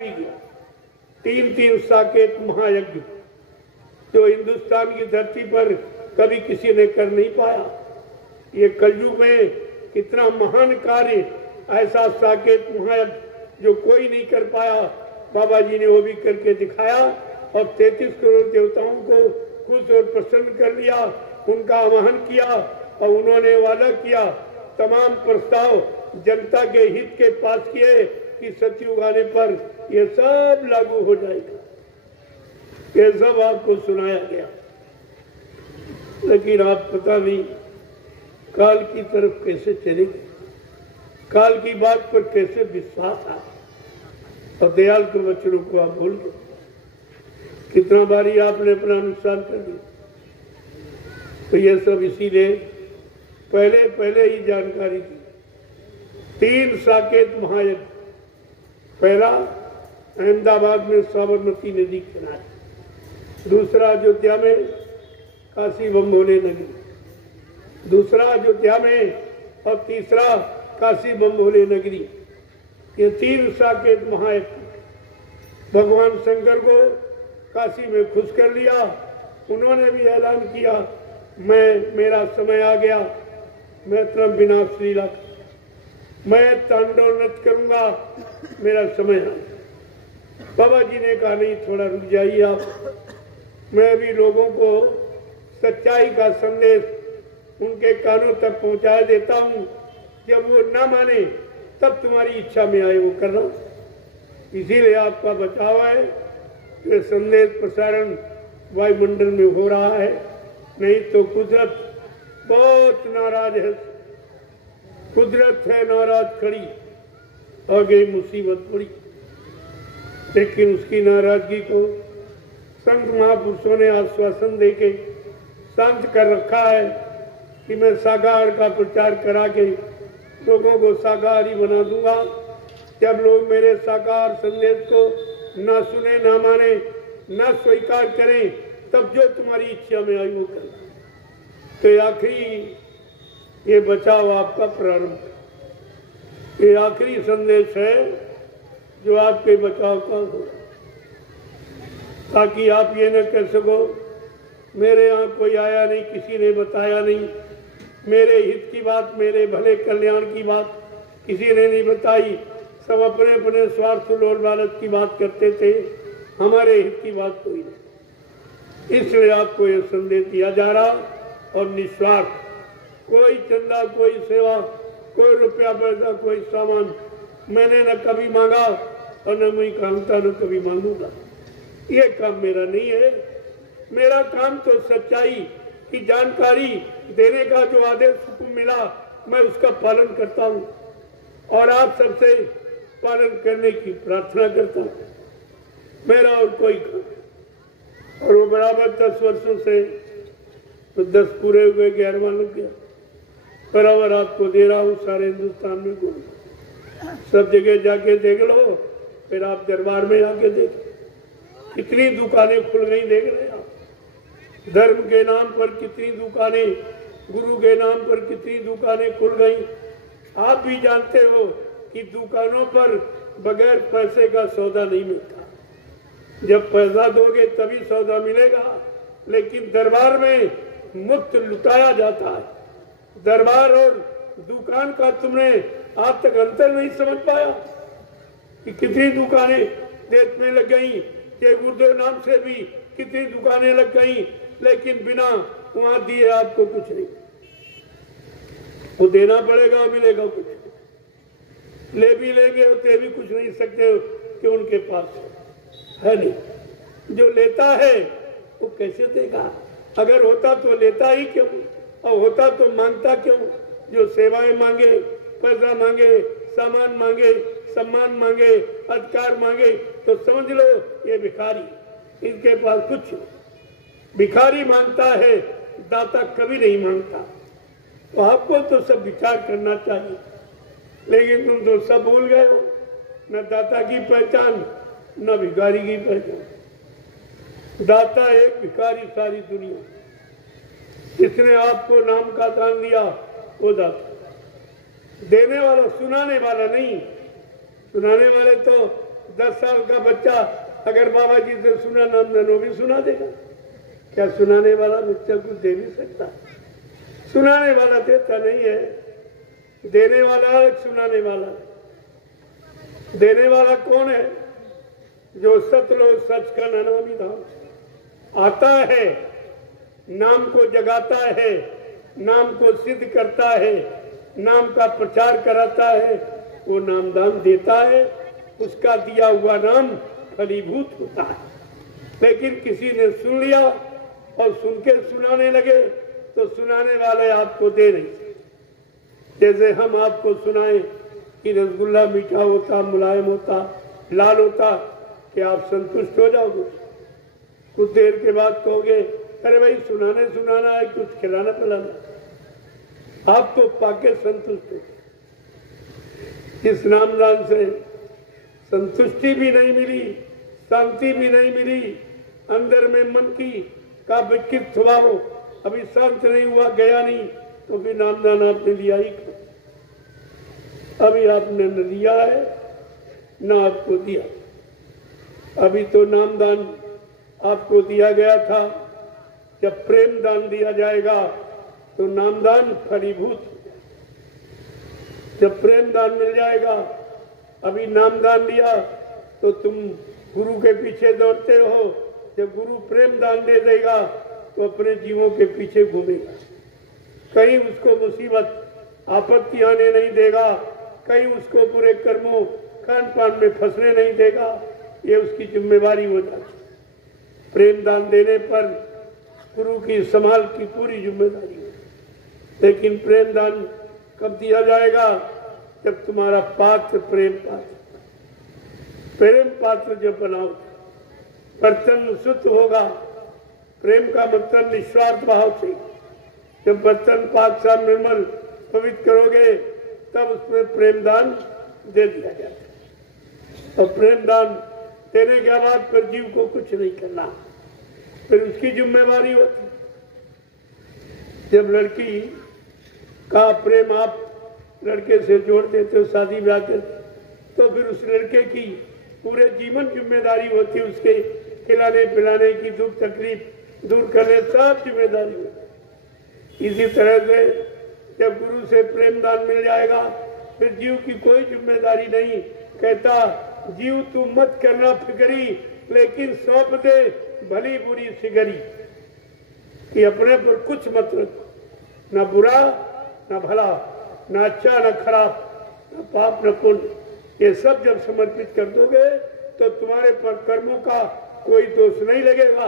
तीन साकेत महायज्ञ जो हिंदुस्तान की धरती पर कभी किसी ने कर नहीं पाया। ये कलयुग में कितना महान कार्य, ऐसा साकेत महायज्ञ जो कोई नहीं कर पाया, बाबा जी ने वो भी करके दिखाया और 33 करोड़ देवताओं को खुश और प्रसन्न कर लिया। उनका आह्वान किया और उन्होंने वादा किया, तमाम प्रस्ताव जनता के हित के पास किए कि सतयुग आने पर ये सब लागू हो जाएगा। ये सब आपको सुनाया गया, लेकिन आप पता नहीं काल की तरफ कैसे चलेंगे, काल की बात पर कैसे विश्वास आए और दयाल के वचनों को आप भूल गए। कितना बारी आपने अपना नुकसान कर दिया। तो ये सब इसीलिए पहले ही जानकारी दी। 3 साकेत महायज्ञ, पहला अहमदाबाद में साबरमती नदी किनारे, दूसरा अयोध्या में काशी बम्बोले नगरी, दूसरा अयोध्या में और तीसरा काशी बम्बोले नगरी। ये 3 साकेत महायज्ञ भगवान शंकर को काशी में खुश कर लिया। उन्होंने भी ऐलान किया, मेरा समय आ गया, मैं तुम विनाश लीला, मैं तांडव नृत्य करूंगा, मेरा समय है। बाबा जी ने कहा नहीं, थोड़ा रुक जाइए आप, मैं भी लोगों को सच्चाई का संदेश उनके कानों तक पहुंचा देता हूं। जब वो ना माने तब तुम्हारी इच्छा में आए वो करना। इसीलिए आपका बचाव है, ये संदेश प्रसारण वायुमंडल में हो रहा है। नहीं तो कुदरत बहुत नाराज है, कुदरत है नाराज खड़ी, आ गई मुसीबत पड़ी। लेकिन उसकी नाराजगी को संत महापुरुषों ने आश्वासन देके शांत कर रखा है कि मैं साकार का प्रचार करा के लोगों को साकार ही बना दूंगा। जब लोग मेरे साकार संदेश को ना सुने, ना माने, ना स्वीकार करें, तब जो तुम्हारी इच्छा में आई वो करना। तो आखिरी ये बचाव आपका प्रारंभ है, ये आखिरी संदेश है जो आपके बचाव का हो, ताकि आप ये न कह सको मेरे यहाँ कोई आया नहीं, किसी ने बताया नहीं, मेरे हित की बात, मेरे भले कल्याण की बात किसी ने नहीं बताई। सब अपने अपने स्वार्थ लोल लालच की बात करते थे, हमारे हित की बात कोई नहीं। इसलिए आपको ये संदेश दिया जा रहा और निस्वार्थ, कोई चंदा, कोई सेवा, कोई रुपया पैसा, कोई सामान मैंने न कभी मांगा और न मैं कामता न कभी मांगूंगा। ये काम मेरा नहीं है। मेरा काम तो सच्चाई की जानकारी देने का जो आदेश हुक्म मिला, मैं उसका पालन करता हूँ और आप सबसे पालन करने की प्रार्थना करता हूँ। मेरा और कोई काम, और वो बराबर 10 वर्षों से, तो 10 पूरे हुए, 11वां लग गया। बराबर आपको दे रहा हूँ सारे हिंदुस्तान में घूम, सब जगह जाके देख लो, फिर आप दरबार में आके देखो कितनी दुकानें खुल गई, देख रहे आप। धर्म के नाम पर कितनी दुकानें, गुरु के नाम पर कितनी दुकानें खुल गई। आप भी जानते हो कि दुकानों पर बगैर पैसे का सौदा नहीं मिलता, जब पैसा दोगे तभी सौदा मिलेगा। लेकिन दरबार में मुफ्त लुटाया जाता है। दरबार और दुकान का तुमने आज तक अंतर नहीं समझ पाया कि कितनी दुकानें देश में लग गई। जय गुरुदेव नाम से भी कितनी दुकानें लग गई, लेकिन बिना वहां दिए आपको कुछ नहीं। वो देना पड़ेगा, मिलेगा कुछ, ले भी लेंगे होते भी कुछ नहीं सकते हो कि उनके पास है नहीं। जो लेता है वो कैसे देगा? अगर होता तो लेता ही क्यों, और होता तो मांगता क्यों? जो सेवाएं मांगे, पैसा मांगे, सामान मांगे, सम्मान मांगे, अधिकार मांगे, तो समझ लो ये भिखारी, इनके पास कुछ। भिखारी मांगता है, दाता कभी नहीं मांगता। तो आपको तो सब विचार करना चाहिए, लेकिन तुम तो सब भूल गए हो, न दाता की पहचान न भिखारी की पहचान। दाता एक, भिखारी सारी दुनिया। जिसने आपको नाम का दान दिया वो दाता, देने वाला, सुनाने वाला नहीं। सुनाने वाले तो 10 साल का बच्चा अगर बाबा जी से सुना नामदान वो भी सुना देगा। क्या सुनाने वाला बच्चा कुछ दे नहीं सकता? सुनाने वाला देता नहीं है, देने वाला सुनाने वाला। देने वाला कौन है? जो सतलो सच का ननामी धाम आता है, नाम को जगाता है, नाम को सिद्ध करता है, नाम का प्रचार कराता है, वो नामदान देता है। उसका दिया हुआ नाम फलीभूत होता है। लेकिन किसी ने सुन लिया और सुन के सुनाने लगे तो सुनाने वाले आपको दे नहीं। जैसे हम आपको सुनाएं कि रसगुल्ला मीठा होता, मुलायम होता, लाल होता, कि आप संतुष्ट हो जाओगे? कुछ देर के बाद कहोगे अरे भाई सुनाने सुनाना है, कुछ खिलाना पिलाना। आप तो पाके संतुष्ट हो। इस नामदान से संतुष्टि भी नहीं मिली, शांति भी नहीं मिली। अंदर में मन की का विकृत स्वभाव अभी शांत नहीं हुआ, गया नहीं, तो फिर नामदान आपने लिया ही क्यों? अभी आपने न लिया है न आपको दिया। अभी तो नामदान आपको दिया गया था। जब प्रेम दान दिया जाएगा तो नामदान फलीभूत हो जाएगा। जब प्रेम दान मिल जाएगा, अभी नामदान दिया तो तुम गुरु के पीछे दौड़ते हो। जब गुरु प्रेम दान दे देगा तो अपने जीवों के पीछे घूमेगा। कहीं उसको मुसीबत आपत्ति आने नहीं देगा, कहीं उसको बुरे कर्मों खान पान में फंसने नहीं देगा। ये उसकी जिम्मेवारी हो जाती। प्रेम दान देने पर गुरु की संभाल की पूरी जिम्मेदारी है। लेकिन प्रेम दान कब दिया जाएगा? जब तुम्हारा पात्र प्रेम पात्र जब बनाओ, बर्तन शुद्ध होगा। प्रेम का मतलब निस्वार्थ भाव से। जब बर्तन पाक सा निर्मल पवित्र करोगे तब उसमें प्रेम दान दे दिया जाता है। और प्रेम दान देने के बाद फिर जीव को कुछ नहीं करना, फिर उसकी जिम्मेवारी होती। जब लड़की का प्रेम आप लड़के से जोड़ देते हो, शादी ब्याह करते, तो फिर उस लड़के की पूरे जीवन जिम्मेदारी होती है। उसके खिलाने पिलाने की, दुख तकलीफ दूर करने, सब जिम्मेदारी होती। इसी तरह से जब गुरु से प्रेम दान मिल जाएगा फिर जीव की कोई जिम्मेदारी नहीं। कहता जीव तू मत करना फिक्री, लेकिन सौंप दे भली बुरी सिगरी। कि अपने पर कुछ मत रखो, न बुरा न भला, न अच्छा न खराब, न पाप न पुण्य। ये सब जब समर्पित कर दोगे तो तुम्हारे पर कर्मों का कोई दोष नहीं लगेगा।